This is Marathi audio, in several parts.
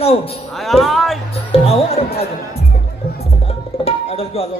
राहू आय आय आहो अरे काय झालं आडल किंवा आलो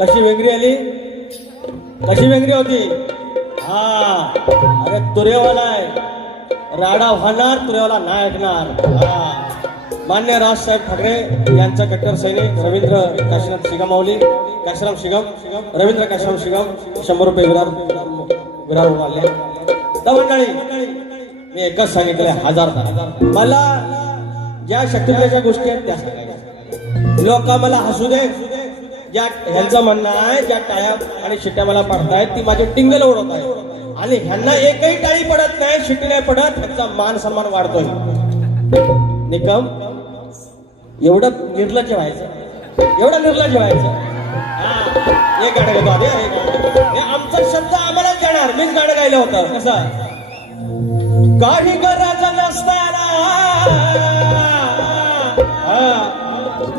कशी वेगळी आली कशी वेगळी होती हा अरे तुरेवाला आहे राडा होणार तुरेवाला नाही ऐकणार हा मान्य राजसाहेब ठाकरे यांचा कट्टर सैनिक रवींद्र काशीनाथ शिगामावली काशीराम शिगम रवींद्र काशीराम शिगम 100 रुपये विरार वाले तर मंडळी मी एकच सांगितलंय हजार मला ज्या शक्यतेच्या गोष्टी आहेत त्या सांगायच्या लोक मला हसू दे ज्या ह्यांचं म्हणणं आहे ज्या टाळ्या आणि शिट्ट्या मला पडतायत ती माझे टिंगल ओढत आहे आणि ह्यांना एकही टाळी पडत नाही शिट्टी नाही पडत ह्यांचा मान सन्मान वाढतोय निकम एवढं निर्लज्ज व्हायचं एवढं निर्लज्ज व्हायचं हा एक गाणं घेतो आधी हे आमचा शब्द आम्हाला जाणार मीच गाणं गायलं होतं कसं काही गरज नसताना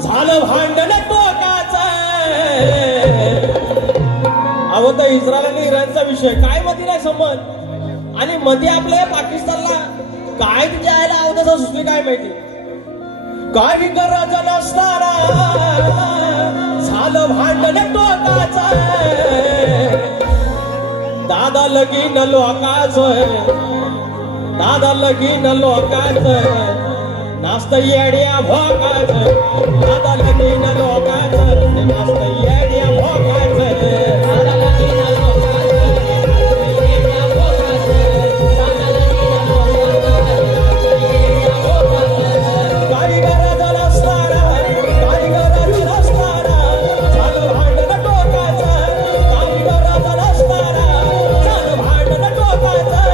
झालं भांडण टोकाचं अहो तर इस्रायल आणि इराणचा विषय काय मध्ये नाही संबंध आणि मध्ये आपल्या पाकिस्तानला काय तिच्या आयला अवधसा सुचली काय माहिती काही गरज नसताना झालं भांडण टोकाचं दादा लगीन लोकाचं दादा लगीन लोकाचं नास्त येड्या भोकाचं दादा लगीन लोकाचं नास्त येड्या भोकाचं दादा लगीन काही गरज नसताना काही गरज नसताना झालं भांडण टोकाचं काही गरज नसताना झालं भांडण टोकाचं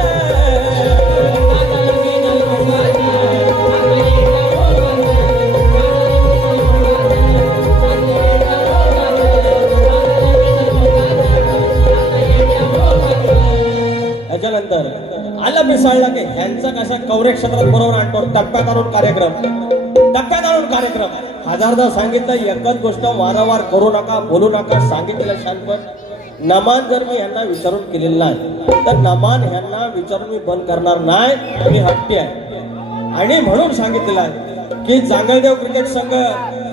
याच्यानंतर आला मिसाळला की ह्यांचा कसा कवरे क्षेत्रात बरोबर आणतो टप्प्यात आणून कार्यक्रम हजारदा सांगितलं एकच गोष्ट वारंवार करू नका बोलू नका सांगितलेलं शांतपण नमान जर मी ह्यांना विचारून केलेलं नाही तर नमान ह्यांना विचारून मी बंद करणार नाही मी हट्टी आहे आणि म्हणून सांगितलेलं आहे की जांगळदेव क्रिकेट संघ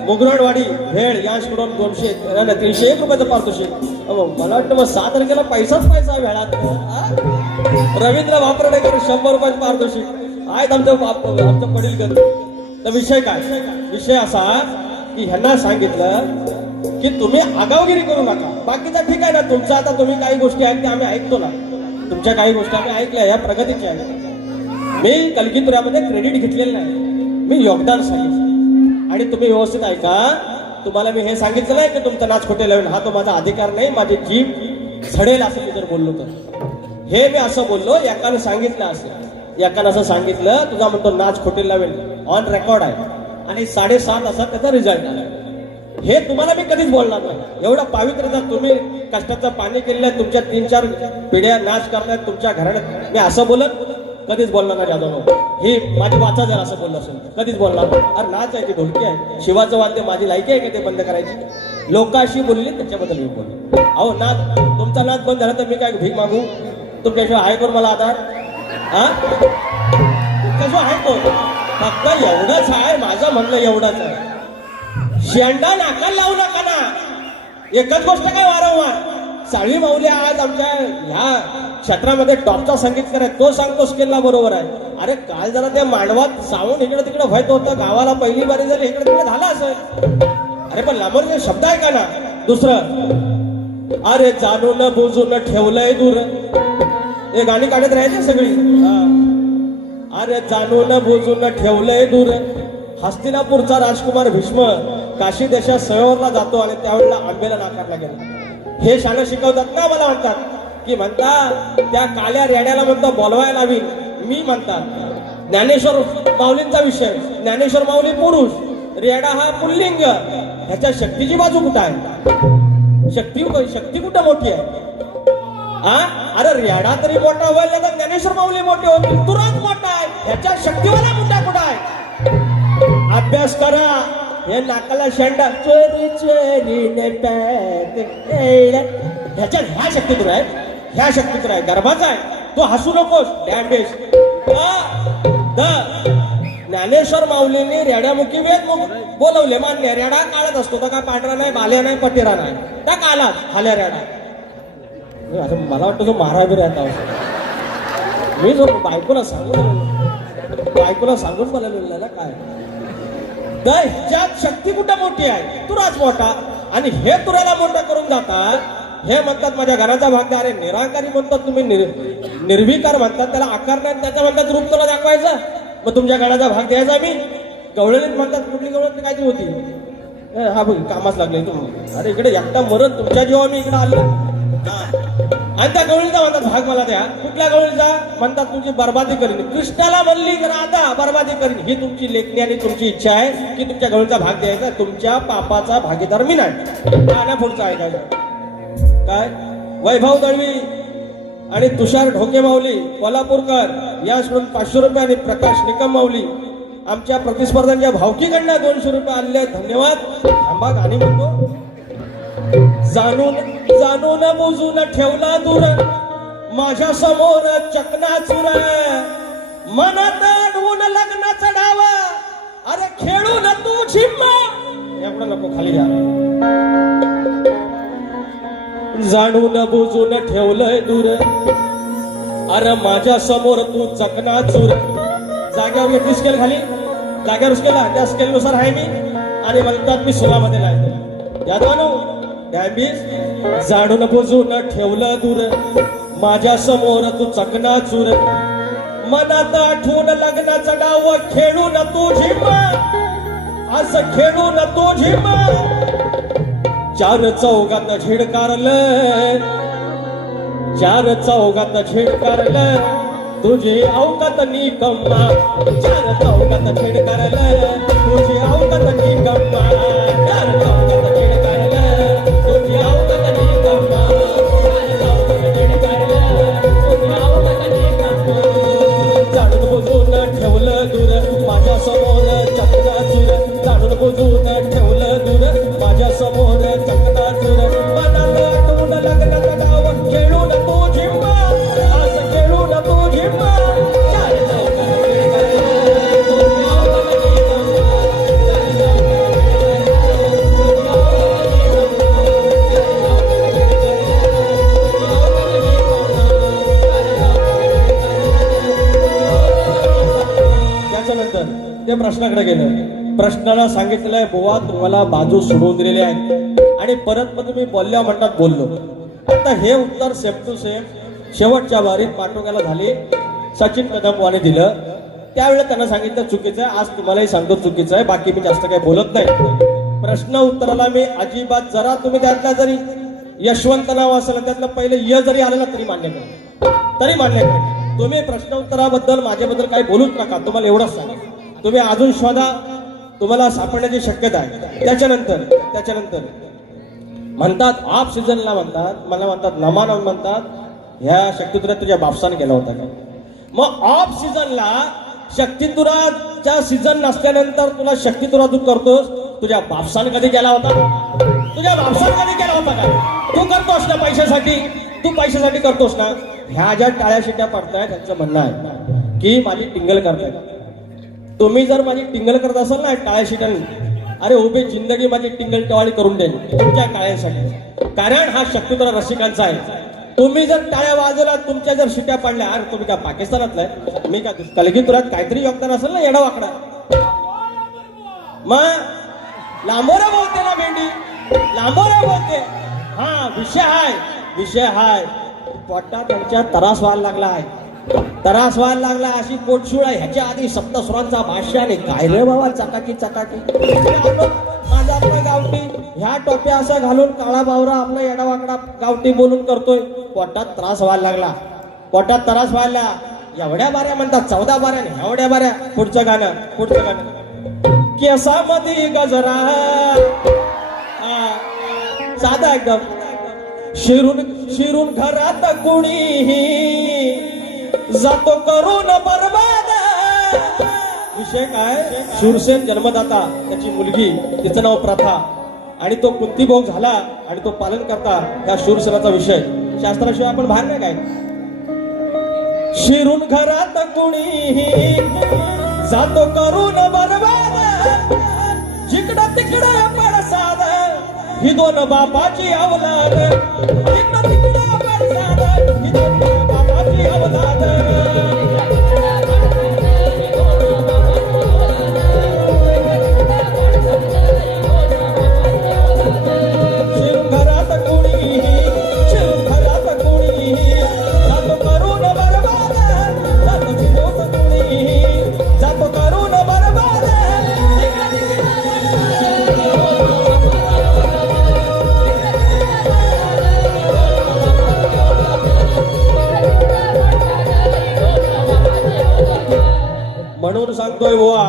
मुगरणवाडी भेळ यांच्याकडून 301 रुपयाचं पारितोषिक मला वाटतं मग 7 तारखेला पैसाच पैसा भेळात रवींद्र वापरडेकर 100 रुपयाचं पारितोषिक आहेत आमचं पडील गत तर विषय काय विषय असा की ह्यांना सांगितलं की तुम्ही आगावगिरी करू नका बाकीचा ठीक आहे ना तुमचं आता तुम्ही काही गोष्टी आहेत त्या आम्ही ऐकतो ना तुमच्या काही गोष्टी आम्ही ऐकल्या या प्रगतीच्या आहेत मी कलगीतुऱ्यामध्ये क्रेडिट घेतलेलं नाही मी योगदान सांगितलं आणि तुम्ही व्यवस्थित ऐका तुम्हाला मी हे सांगितलं नाही की तुमचा नाच खोटे लावेल हा तो माझा अधिकार नाही माझी जीभ झडेल असं मी जर बोललो तर हे मी असं बोललो एकाने सांगितलं असं एकानं असं सांगितलं तुझा म्हणतो नाच खोटे लावेल ऑन रेकॉर्ड आहे आणि 7:30 असा त्याचा रिझल्ट आला हे तुम्हाला मी कधीच बोलणार नाही एवढा पावित्र्यता तुम्ही कष्टाचं पाणी केलेलं आहे तुमच्या 3-4 पिढ्या नाच करतायत तुमच्या घराण्यात मी असं बोलत कधीच बोलणार नाही जाधव ही माझी वाचा जर असं बोललं असेल कधीच बोलणार अरे नाच आहे की ढोलकी आहे शिवाचं वाद्य माझी लायकी आहे का ते बंद करायची लोक अशी बोलली त्याच्याबद्दल मी बोललो अहो नाच तुमचा नाच बंद झाला तर मी काय भीक मागू तुमच्याशिवाय आहे कोण मला आधार हा तुमच्याशिवाय आहे कोण फक्त एवढंच आहे माझं म्हणणं एवढंच आहे शेंडा नाकाला लावू नका ना एकच गोष्ट काय वारंवार साळवी माऊली आज आमच्या ह्या क्षेत्रामध्ये टॉपचा संगीतकार आहे, तो सांगतो स्केलला बरोबर आहे. अरे काल जरा त्या मांडवात साऊंड इकडे तिकडे व्हायचं होतं, गावाला पहिली बारी झाली इकडे तिकडे झालं असेल. अरे पण लांबवर शब्द आहे का ना. दुसरं, अरे जाणून बुजून ठेवलंय दूर, हे गाणी काढत राहायची सगळी. अरे जाणून बुजून ठेवलंय दूर. हस्तिनापूरचा राजकुमार भीष्म काशी देशात सहयोगला जातो आणि त्यावेळेला आंबेला नाकारला गेला. हे शाळा शिकवतात ना, मला म्हणतात की म्हणतात त्या काळ्या रेड्याला म्हणतो बोलवायला हवी. मी म्हणतात ज्ञानेश्वर माऊलींचा विषय, ज्ञानेश्वर माऊली पुरुष, रेडा हा पुल्लिंग. ह्याच्या शक्तीची बाजू कुठं आहे? शक्ती कुठं मोठी आहे? अरे रेडा तरी मोठा व्हायला तर ज्ञानेश्वर माऊली मोठे होतील, तुरंत मोठा आहे. ह्याच्या शक्तीवाला मोठा कुठं आहे? अभ्यास करा. हे नाकाला शेंडा चोरी चोरी ह्याच्या ह्या शक्तीतून आहे, ह्या शक्तीतून आहे. गर्भाचा आहे तो, हसू नकोस डॅमेज. ज्ञानेश्वर माऊलींनी रेड्यामुखी वेद बोलवले, मान्य. रेडा काळात असतो तर काय पांढरा नाही, बाल्या नाही, पटेरा नाही, त्या कालात हाल्या रेडा. मला वाटतं तो महाराज राहता. मी जो बायकोला सांगून बोलायला ना काय तर ह्याच्यात शक्ती कुठं मोठी आहे? तुराच मोठा. आणि हे तुराला मोठा करून जातात. हे म्हणतात माझ्या घराचा भाग द्या. अरे निराकारी म्हणतात तुम्ही, निर्विकार म्हणतात, त्याला आकार नाही, त्याचा म्हणतात रूप तुला दाखवायचं. मग तुमच्या घराचा भाग द्यायचा आम्ही. गवळणीत म्हणतात, कुठली गवळणी काहीतरी होती, हा बघ कामाच लागले तुम्ही. अरे इकडे एकटा मरण तुमच्या जेव्हा मी इकडे आलो आणि त्या गवळीचा म्हणतात भाग मला द्या. कुठल्या गवळीचा? म्हणतात तुमची बर्बादी करीन. कृष्णाला म्हणली राधा बर्बादी करीन. ही तुमची लेखणी आणि तुमची इच्छा आहे की तुमच्या गवळीचा भाग द्यायचा. तुमच्या पापाचा भागीदार मी नाही. पुढचा ऐकायचा काय? वैभव दळवी आणि तुषार ढोके माऊली कोल्हापूरकर याकडून 500 रुपये आणि प्रकाश निकम माऊली आमच्या प्रतिस्पर्ध्यांच्या भावकीकडनं 200 रुपये आलेले. धन्यवाद. थांबा गाणी म्हणतो. जाणून बुजून ठेवला दूर, माझ्या समोर चकनाचूर, मनात अडवून लग्नाचा डाव, अरे खेळून तू झिम्मा. एवढं नको, खाली घ्या. जाणून बुजून ठेवलंय दूर, अरे माझ्या समोर तू चकनाचूर. जाग्यावर घेतली स्केल खाली, जाग्यावर स्केल त्या स्केल नुसार आहे मी. आणि म्हणतात मी सुरामध्ये लायतो यादवानो डॅम्बीज. जाणून बुजून ठेवलं दूर, माझ्या समोर तू चकनाचूर, मनात आठवून लग्नाचा डाव, खेळून तू झिम्मा, असं खेळून तू झिम्मा. चार चौघात झिडकारलं, चार चौघात झिडकारलं, तुझी अवकात निकम्मा. चार चौघात झिडकारलं, तुझी अवकात निकम्मा. चार चौघात झिडकारलं, तुझी अवकात निकम्मा. चार चौघात झिडकारलं, तुझी अवकात निकम्मा. जाणून बुजून ठेवलं दूर, माझ्या समोर चकनाचूर. जाणून बुजून ठेवलं दूर, माझ्या समोर चकनाचूर, मनात आठवून लग्नाचा डाव, खेळून तू झिम्मा, असं खेळून तू झिम्मा. त्याच्यानंतर ते प्रश्नाकडे गेलं. प्रश्नाला सांगितलंय बुवा तुम्हाला बाजू सोडवून दिलेली आहे आणि परत मग तुम्ही बोलल्या म्हणतात बोललो. आता हे उत्तर सेम टू सेम शेवटच्या बारीत पाटोग्याला झाले. सचिन कदमवाने दिलं. त्यावेळेला त्यांना सांगितलं चुकीचं आहे. आज तुम्हालाही सांगतो चुकीचं आहे. बाकी मी जास्त काही बोलत नाही. प्रश्न उत्तराला मी अजिबात जरा तुम्ही त्यातला जरी यशवंत नाव असेल त्यातलं पहिले य जरी आलं ना तरी मान्य करा, तरी मान्य करा. तुम्ही प्रश्न उत्तराबद्दल माझ्याबद्दल काही बोलूच नका. तुम्हाला एवढंच सांगा, तुम्ही अजून शोधा, तुम्हाला सापडण्याची शक्यता आहे. त्याच्यानंतर म्हणतात ऑफ सीझनला म्हणतात, मला म्हणतात नमान म्हणतात ह्या शक्तितुरात तुझ्या बापसाने केला होता का? मग ऑफ सीझनला शक्तितुराच्या सीझन नसल्यानंतर तुला शक्तितुरा तू करतोस, तुझ्या बापसाने कधी केला होता? तुझ्या बापसाने कधी केला होता का? तू करतोस ना पैशासाठी, तू पैशासाठी करतोस ना. ह्या ज्या टाळ्या शिट्या पडतायत त्यांचं म्हणणं आहे की माझी टिंगल करतायत. तुम्ही जर माझी टिंगल करत असाल ना टाळ्या शिट्याने, अरे उभे जिंदगी माझी टिंगल टवाळी करून द्यायची तुमच्या टाळ्यासाठी. कारण हा शक्तिधर रसिकांचा आहे. तुम्ही जर टाळ्या वाजवला, तुमच्या जर शिट्या पडल्या, अरे तुम्ही काय पाकिस्तानातलाय, मी काय कलगीतुरात काहीतरी योगदान असेल ना येडा वाकडा. मग लांबोरा बोलते ना भेंडी, लांबोरा बोलते. हा विषय हाय पोटात त्यांच्या त्रास व्हायला लागला आहे, त्रास व्हायला लागला. अशी पोटशुळा ह्याच्या आधी सप्तस्वरांचा भाष्य आणि काय रे बाबा चकाकी माझा आपला गावठी ह्या टोप्या असं घालून काळा बावरा आपला येडावाकडा गावठी बोलून करतोय. पोटात त्रास व्हायला लागला, पोटात त्रास व्हायला. एवढ्या बाऱ्या म्हणतात 14 बाऱ्या, एवढ्या बाऱ्या. पुढचं गाणं केसामध्ये गजरा, साधा एकदम. शिरून घरात कुणीही जातो करून बरबाद. विषय काय, शूरसेन जन्मदाता, त्याची मुलगी, तिचं नाव प्रथा, आणि तो कुंतीभोग झाला आणि तो पालन करता. ह्या शूरसेनाचा विषय शास्त्राशिवाय आपण बाहेर नाही काय. शिरून घरात कुणीही जातो करून बरबाद, जिकडं तिकडं पडसाद, ही दोन बापाची अवलाद. जिकडं तिकडं पडसाद, ही दोन बापाची अवलाद. म्हणून सांगतोय बुवा,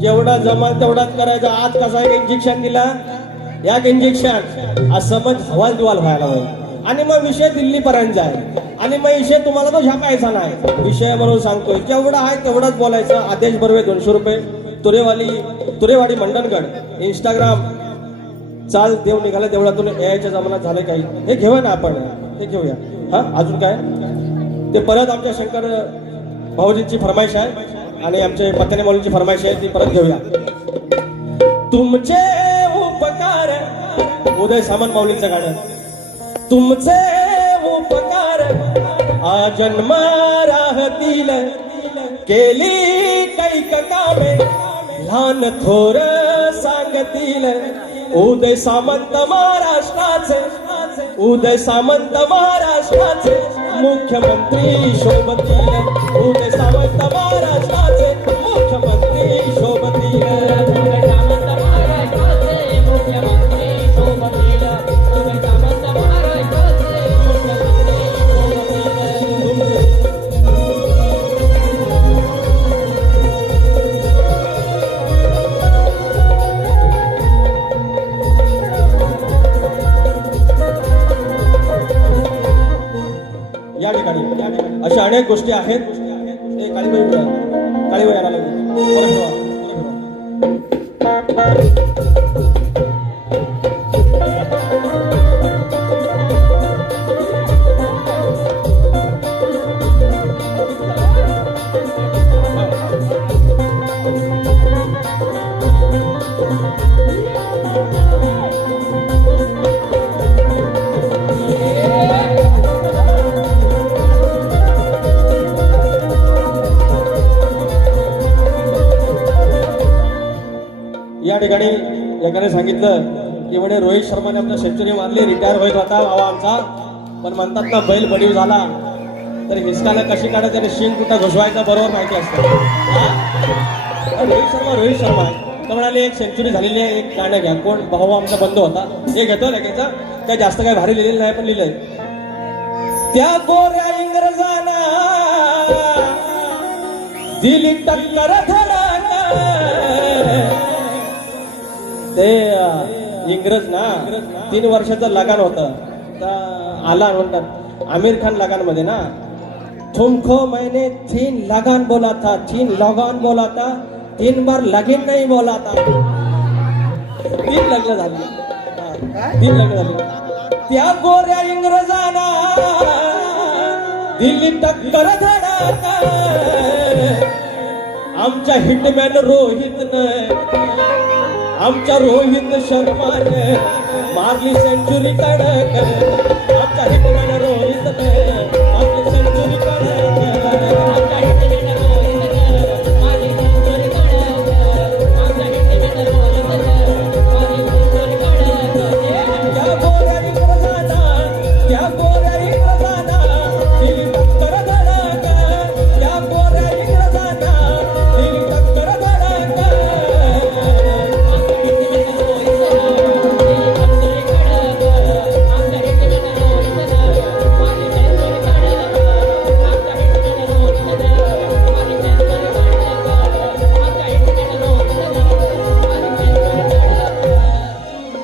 जेवढा जमाल तेवढाच करायचा. आज कसा एक इंजेक्शन दिला, एक इंजेक्शन आज समज हवाल दिवाल व्हायला होईल आणि मग विषय दिल्लीपर्यंत जाईल आणि मग विषय तुम्हाला तो झाकायचा नाही. विषय म्हणून सांगतोय जेवढा आहे तेवढाच बोलायचं. आदेश बर्वे 200 रुपये. तुरेवाडी मंडणगड इंस्टाग्राम. चाल देव निघाला देवळातून यायच्या जमान्यात झालं काही, हे घेऊया ना आपण, हे घेऊया. हा अजून काय ते परत आमच्या शंकर भाऊजींची फरमाईश आहे आणि आमचे पत्नी मौलींची फरमाईश आहे, ती परत घेऊया. तुमचे उपकार, उदय सामंत माऊलींचं गाणं. तुमचे उपकार आजन्म राहतील, केली कैक कामे लहान थोर सांगतील. उदय सामंत महाराष्ट्राचे, उदय सामंत महाराष्ट्राचे मुख्यमंत्री शोभतील. उदय सामंत महाराष्ट्राचे मुख्यमंत्री शोभतील. उदय सामंत महाराष्ट्राचे मुख्यमंत्री शोभतील. उदय सामंत महाराष्ट्राचे या ठिकाणी अशा अनेक गोष्टी आहेत. काळीबाई यायला लागली. या ठिकाणी एकाने सांगितलं की म्हणे रोहित शर्माने आपल्या सेंचुरी मारली, रिटायर होत होता बाबा आमचा, पण म्हणतात ना बैल बडीव झाला तर हिसकाला कशी काढत त्याने शिंग कुठं घुसवायचा बरोबर माहिती असतं. रोहित शर्मा आहे तर म्हणाले एक सेंचुरी झालेली आहे, एक गाणं घ्या. कोण भाऊ आमचा बंद होता, हे घेतो लगेच. काय जास्त काय भारी लिहिलेलं नाही पण लिहिलंय. त्या गोऱ्या इंग्रजांना दिली टक्कर धडाका. ते इंग्रज ना 3 वर्षाचं लगान होतं, आला म्हणतात आमिर खान लगान मध्ये ना, तुमको मैंने 3 लगान बोला था, 3 लगान बोला था, 3 बार लगीन नहीं बोला था. 3 लग्न झाली, 3 लग्न झाली. त्या गोऱ्या इंग्रजांना दिल्ली टक्कर धडाका. आमच्या हिटमॅन रोहितनं आमच्या रोहित शर्माने मारली सेंचुरी कडक, आमच्या हिटमॅन रोहितने मारली सेंचुरी कडक, आमच्या हिटमॅन रोहितने मारली सेंचुरी कडक, आमच्या हिटमॅन रोहितने मारली सेंचुरी कडक. त्या गोऱ्यारी प्रधाना, त्या गोऱ्यारी प्रधाना दिली टक्कर धडक, त्या गोऱ्यारी प्रधाना दिली टक्कर धडक.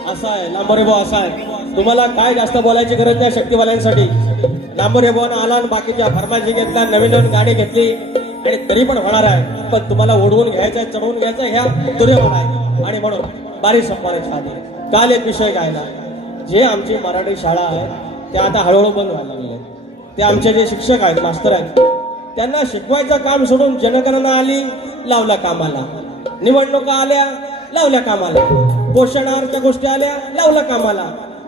असा आहे लांबरे भाऊ, असा आहे. तुम्हाला काय जास्त बोलायची गरज नाही शक्तिवाल्यांसाठी. लांबरे भाऊ आला आणि बाकीच्या फरमाशी घेतल्या, नवीन नवीन गाडी घेतली आणि तरी पण होणार आहे. पण तुम्हाला ओढवून घ्यायचंय, चढवून घ्यायचं ह्या दुर्योधन आहे. आणि म्हणून बारी संपवायची आधी काल एक विषय गायला. जे आमची मराठी शाळा आहे त्या आता हळूहळू बंद व्हायला लागले. ते आमचे जे शिक्षक आहेत, मास्तर आहेत, त्यांना शिकवायचं काम सोडून जनगणना आली, लावला कामाला. निवडणुका आल्या, लावल्या कामाला. पोषण आहारच्या गोष्टी आल्या, लावला कामाला.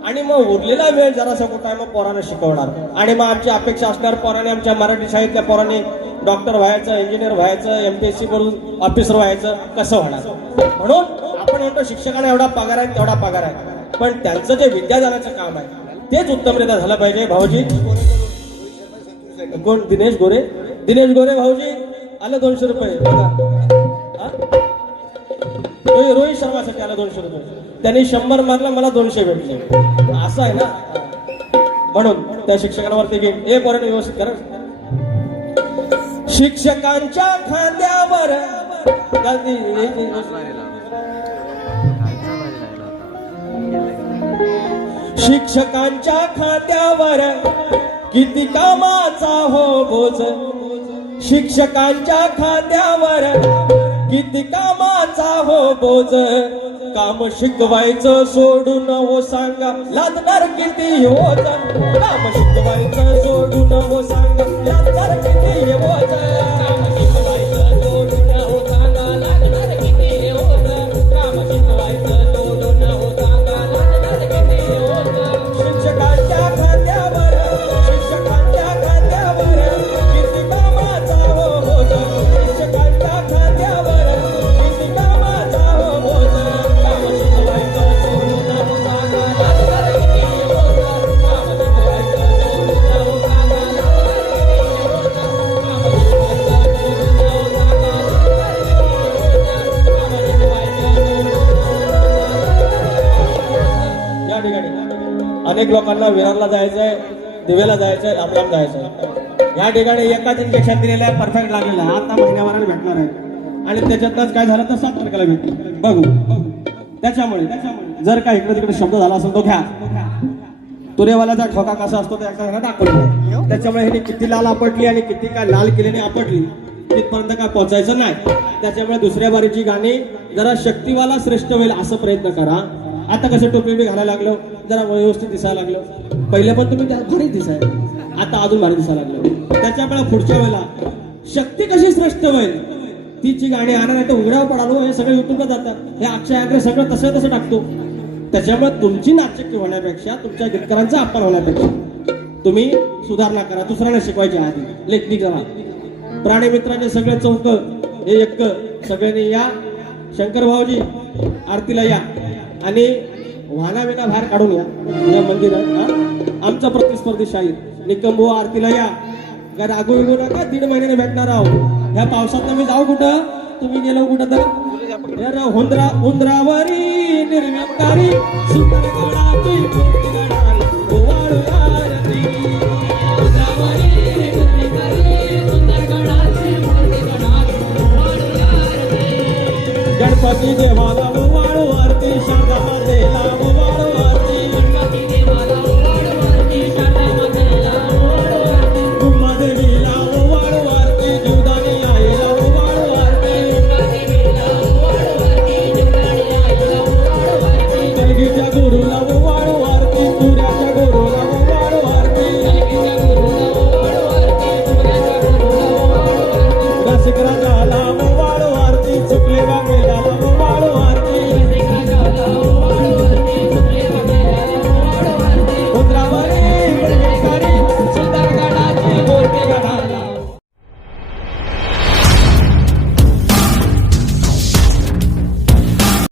आणि मग उरलेला वेळ जरासा कुठं आहे मग पोरांना शिकवणार. आणि मग आमची अपेक्षा असणार पोराने, आमच्या मराठी शाळेतल्या पोराने डॉक्टर व्हायचं, इंजिनियर व्हायचं, MPSC करून ऑफिसर व्हायचं, कसं होणार. म्हणून आपण म्हणतो शिक्षकांना एवढा पगार आहे, तेवढा पगार आहे, पण त्यांचं जे विद्यादानाचं काम आहे तेच उत्तमरित्या झालं पाहिजे. भाऊजी कोण? दिनेश गोरे. दिनेश गोरे भाऊजी आलं 200 रुपये. रोहित शर्मासाठी आलं 200 रुपये. त्यांनी 100 मारला, मला 200 भेटले. असं आहे ना. म्हणून त्या शिक्षकांवरती घेईन. हे पोरांनी व्यवस्थित करा. शिक्षकांच्या खांद्यावर शिक्षकांच्या खांद्यावर किती कामाचा हो बोज. शिक्षकांच्या खांद्यावर किती कामाचा हो बोज. काम शिकवायचं सोडून हो सांगा, लागणार किती ओझ. काम शिकवायचं सोडून हो सांगा, लागणार किती ओझ. काम शिकवायचं सोडून हो सांगा, लागणार किती ओझ. काम शिकवायचं सोडून हो सांगा, लागणार किती ओझ. शिक्षकांच्या खांद्यावर, शिक्षकांच्या खांद्यावर किती कामाचा हो बोज. शिक्षकांच्या खांद्यावर किती कामाचा हो बोज. काम शिकवायचं सोडून हो सांगा, लागणार किती ओझ. काम शिकवायचं सोडून हो सांगा, लागणार किती ओझ. काम शिकवायचं सोडून हो सांगा, या ठिकाणी अनेक लोकांना विरारला जायचंय, दिवेला जायचंय, लांब जायचंय. या ठिकाणी एकाच इंजेक्शन दिलेलं आहे, परफेक्ट लागलेलं आहे. आता महिन्याभराने भेटणार आहे. आणि त्याच्यातच काय झालं तर 7 तारखेला भेटतो. बघू. त्याच्यामुळे जर का इकडे तिकडे शब्द झाला असेल तो घ्या. तुरेवाल्याचा ठोका कसा असतो त्या दाखवलं. त्याच्यामुळे ह्याने किती लाल आपटली आणि किती काय लाल केल्याने आपटली तिथपर्यंत काय पोहोचायचं नाही. त्याच्यामुळे दुसऱ्या बारीची गाणी जरा शक्तिवाला श्रेष्ठ होईल असं प्रयत्न करा. आता कसं टोपी घालायला लागलो, जरा व्यवस्थित दिसायला लागलं. पहिले पण तुम्ही त्यात भारी दिसाय, आता अजून भारी दिसायला लागलं. त्याच्यामुळे पुढच्या वेळेला शक्ती कशी श्रेष्ठ होईल तिची गाणी आणा, नाही तर उघड्यावर पडालो. हे सगळं युट्यूबला जातात. हे अक्षय आग्रे सगळं तसं टाकतो. त्याच्यामुळे तुमची नाचक्की होण्यापेक्षा, तुमच्या गीतकारांचा अपमान होण्यापेक्षा तुम्ही सुधारणा करा. दुसऱ्यांना शिकवायच्या आधी लेखनी करा. प्राणी मित्राचे सगळे चौक हे एक सगळ्यांनी या. शंकर भाऊजी आरतीला या आणि वाहना विना बाहेर काढून या मंदिरात. आमचा प्रतिस्पर्धी शाहीर निकंबो आरतीला या. काय रागू विगू नका, 1.5 महिन्याने भेटणार आहोत. ह्या पावसात मी जाऊ कुठं, तुम्ही गेलो कुठं तर उंदरावरी निर्विकारी सुंदर गडाची